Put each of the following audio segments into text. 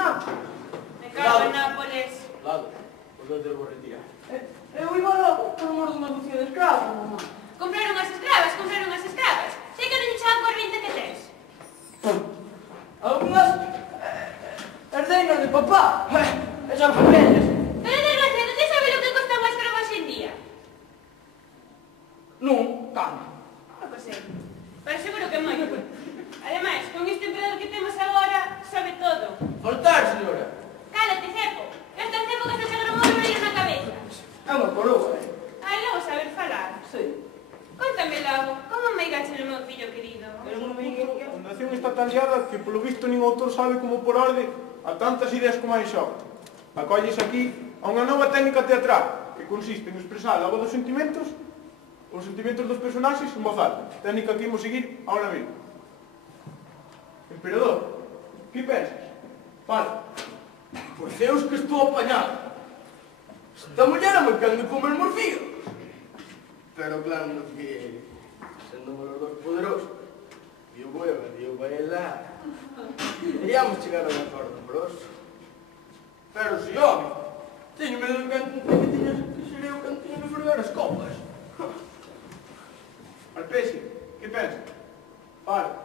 Nápoles. Me cago en Nápoles. Lado, os dois del Borretía. Eu iba logo por mor dunha ducia de escravos, mamá. Comprar unhas escravas. Sei que non lle chaban por 20 que tes. Algunhas herdeinas de papá. E son familias. Pero desgraciado, ti sabes o que custa unha escrava hoxe en día? Non, tanto. Non que sei. Pero seguro que moito. Ademais, con este emperador que temos agora, sabe todo. Faltar, señora. Cálate, cepo. Eu tan cepo que se grabou o rollo na cabeza. É unha coroa, Ai, logo saber falar. Sí. Contame logo, como me igache no meu fillo querido? A fundación está tan liada que polo visto nin autor sabe como por orde a tantas ideas como hai xoga. Acolles aquí a unha nova técnica teatral que consiste en expresar logo dos sentimentos os sentimentos dos personaxes en voz alta. Técnica que imos seguir ahora mesmo. Emperador, que pensas? Fala. Por Deus que estou apañado. Esta muller me can de comer morcillos. Pero claro que, sendo os dos poderosos, Dios vai lá. Iríamos chegar a un acordo amoroso. Pero si, home, teño medo de que serei o cantiño de fregar as copas. Alpesi, que pensas? Fala.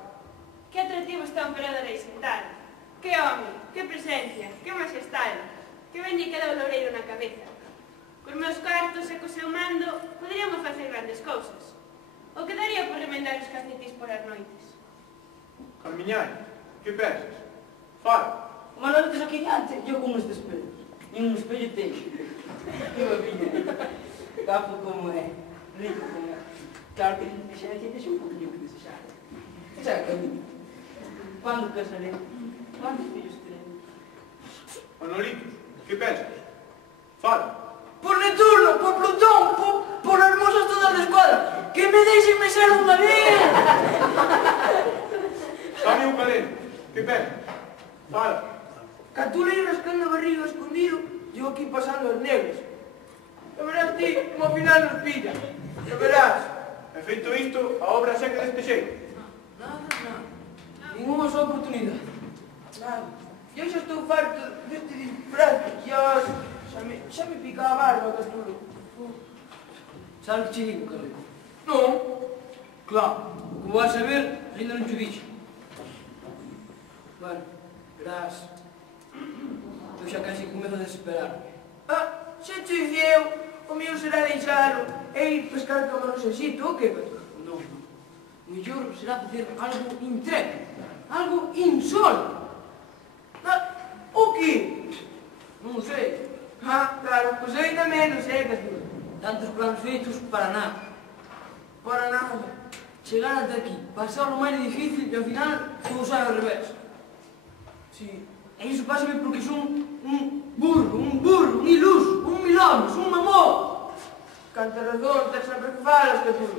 Que atractivo está o emperador aí sentado. Que home, que presencia, que majestade. Que ben lle queda o loureiro na cabeza. Cos meus cartos e co seu mando poderíamos facer grandes cousas. O que daría por remendar os calcetís por as noites. Carmiñai, que pensas? Fala. Uma noite aquí diante, eu con estes espellos. Nin un espello teño. Que maravilla. Capo como é, rico como é. Claro que xa deixa un poquinho que desexar. Xa, camiño. Quando casaré? Quantos fillos teremos? Manolitos, que pensas? Fala. Por Netuno, por Plutón, por hermosas todas da escuadra. Que me deixen me ser unha vez. Dame un caleno, que pensas? Fala. Catulei rascando a barriga escondido, eu aquí pasando as negras. E verás ti como ao final nos pilla. E verás. E feito isto, a obra seca deste xeito. Nada. Ninguna soa oportunidade. Nada. Eu xa estou farto deste disfraz que xa me pica a barba, Castulo. Sabe que che digo, Carlico? Non. Claro, como vas a ver, ainda non te dixo. Bueno, verás. Eu xa casi comezo a desesperarme. Se te diceu, o mío será deixalo e ir pescar camaróns en sitio, o que, Castulo? Non. O mellor será facer algo intrépido, algo insólito. O que? Non sei. Claro, pois ainda menos, Castulo. Tantos planos feitos para nada. Para nada. Chegar ata aquí, pasar o máis difícil e ao final todo sai ao revés. Si. E iso pásame porque son un burro, un iluso, un milhomes, un mamón. Canta razón, tens sempre que falas, Castulo.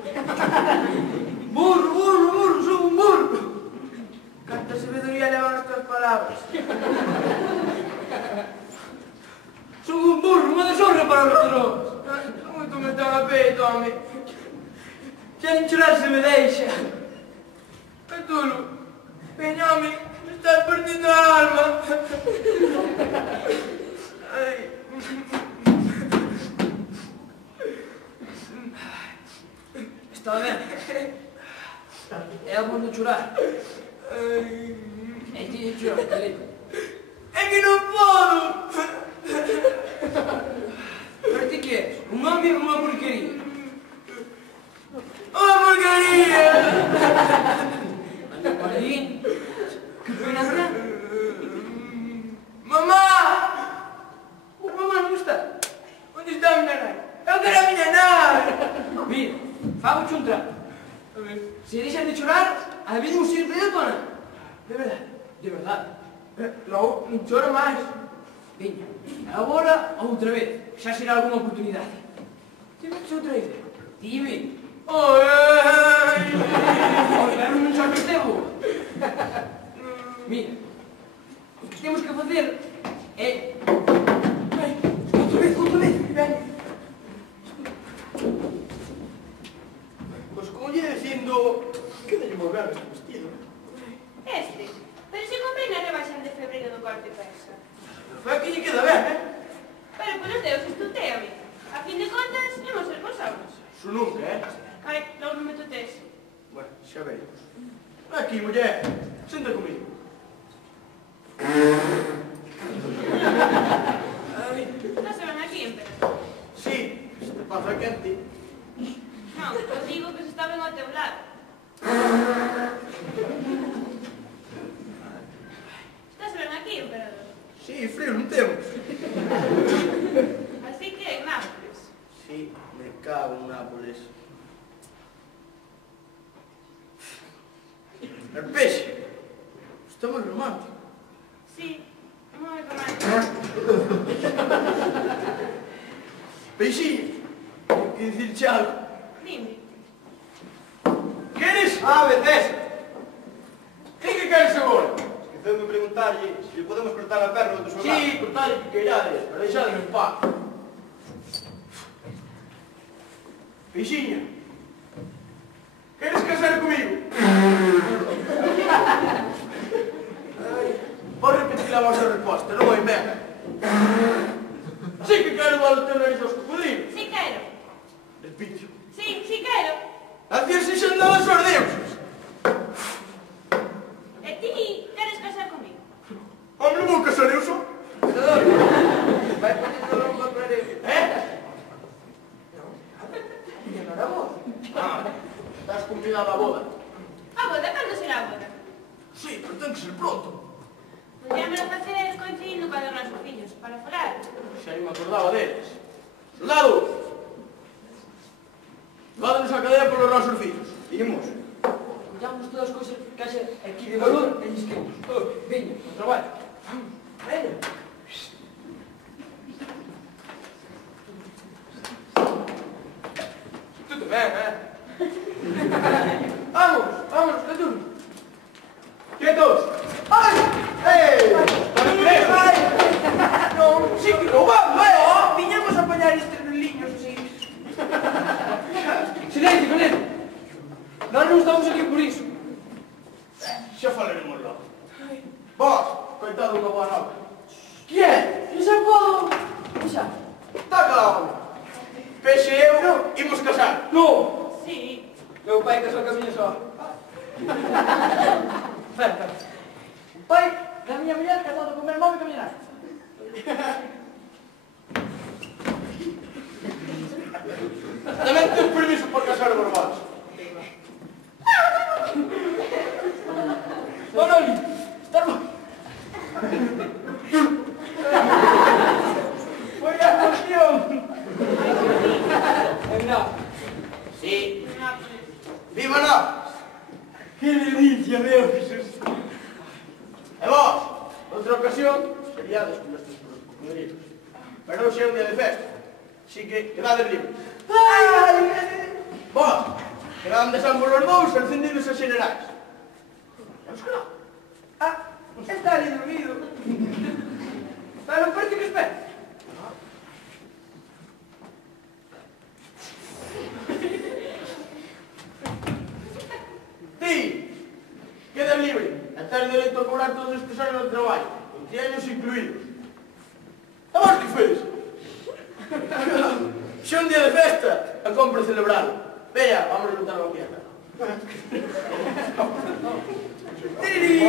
Burro, son un burro. Canta sabedoría levan as tuas palabras. Son un burro, unha deshonra para os ladróns. Moito me están a peito, home. Xa nin chorar se me deixa. Castulo, veña, home, me estás partindo a alma. Ai. Está ben. É a bom de chorar. É ti de chorar, Carlico. É que non podo. Pero ti que és? Un home ou unha porquería? Unha porquería! Anda, Paladín, que pena será? Mamá! O mamá non está? Onde está a miña nai? Eu quero a miña nai! Mira, fago un trato. Se deixas de chorar, adivino ir de tua nai. De verdade, de verdade. Logo, non chora máis. Veña, agora outra vez, xa será alguna oportunidade. Tivemos outra idea? Tive. Ai! Pero non xa percebo. Mira, o que temos que facer é... Ai, outra vez, ven. Pois como lle dicindo, que dalle moi ben este vestido. Este. Pero se comprei na rebaixan de febreiro do Corte pesa. Foi aquí lle queda ben, eh? Pero polos deus, estuteame. A fin de contas, imos ser responsables. Su nunca, eh? Ai, logo non me tutees. Bueno, xa veremos. Aquí, muller, senta comigo. Non se van aquí, emperador. Sí, se te pasa quente. Non, os digo que se está ben ao teu lado. Estás ben aquí, emperador. Sí, frío non temos. Así que, en Nápoles. Sí, me cago en Nápoles. El peixe. Está moi romántico. Sí, moi romántico. Peixinho, tengo que dicirche algo. Dime. Queres ave desa? Que queres agora? Esqueceu de preguntarlle se lle podemos cortar a perna do seu gato. Sí, cortale que queirades, pero deixadme en paz. Peixinho, queres casar comigo? Vou repetir a vosa resposta, non vai ben. Sí que quero dar o teu nariz aos cocodrilos. Sí quero. Repito. Sí, sí quero. A decir se xan dadas aos deuses. E ti queres casar comigo? Hombre, non vou casar eu só. Vai poniendo a parede. Non era vos. Estás convidado á boda. A boda, cando será a boda? Sí, pero ten que ser pronto. Podríamelo facer coincidindo con os nosos fillos, para falar. Xa non me acordaba deles. Soldado! Vádanos a cadea polos nosos fillos. Imos. Collamos todas as cousas que haxe aquí de valor e llisquemos. Veña, ao traballo. Veña. Tú tamén, Vamos, vamos, que tú. Quietos! Ai! Ei! Ai! Non, sí que non vamos, Viñamos a apañar estes liños así. Silencio, Calero. Nós non estamos aquí por iso. Xa falaremos logo. Vos, coitado unha boa nova. Que é? Que xa podo? Que xa? Está calado, home. Peixe e eu, imos casar. Non. Sí. Meu pai casou ca miña só. Espera. O pai da miña muller casado con meu irmão e con miña nai. Tamén ten permiso por casar os barbados. Manoli, está mal. Foi a cuestión. Venga. Sí. Nápoles. Viva Nápoles. Que delicia, meu Jesús. E vos, outra ocasión, seríades con estes cocodrilos. Pero hoxe é un día de festa. Así que, quedades libres. Ai! Vos, quedades ambos os dous encendidos a generais. Vamos que non? Ah, está ali dormido. Pero non parece que espera. Ti, quedas libre. E tens dereito a cobrar todos estes anos de traballo, con 100 anos incluídos. A vos que fedes? Se é un día de festa, a compra celebralo. Veña, vamos a juntar aquí a casa. Tiri!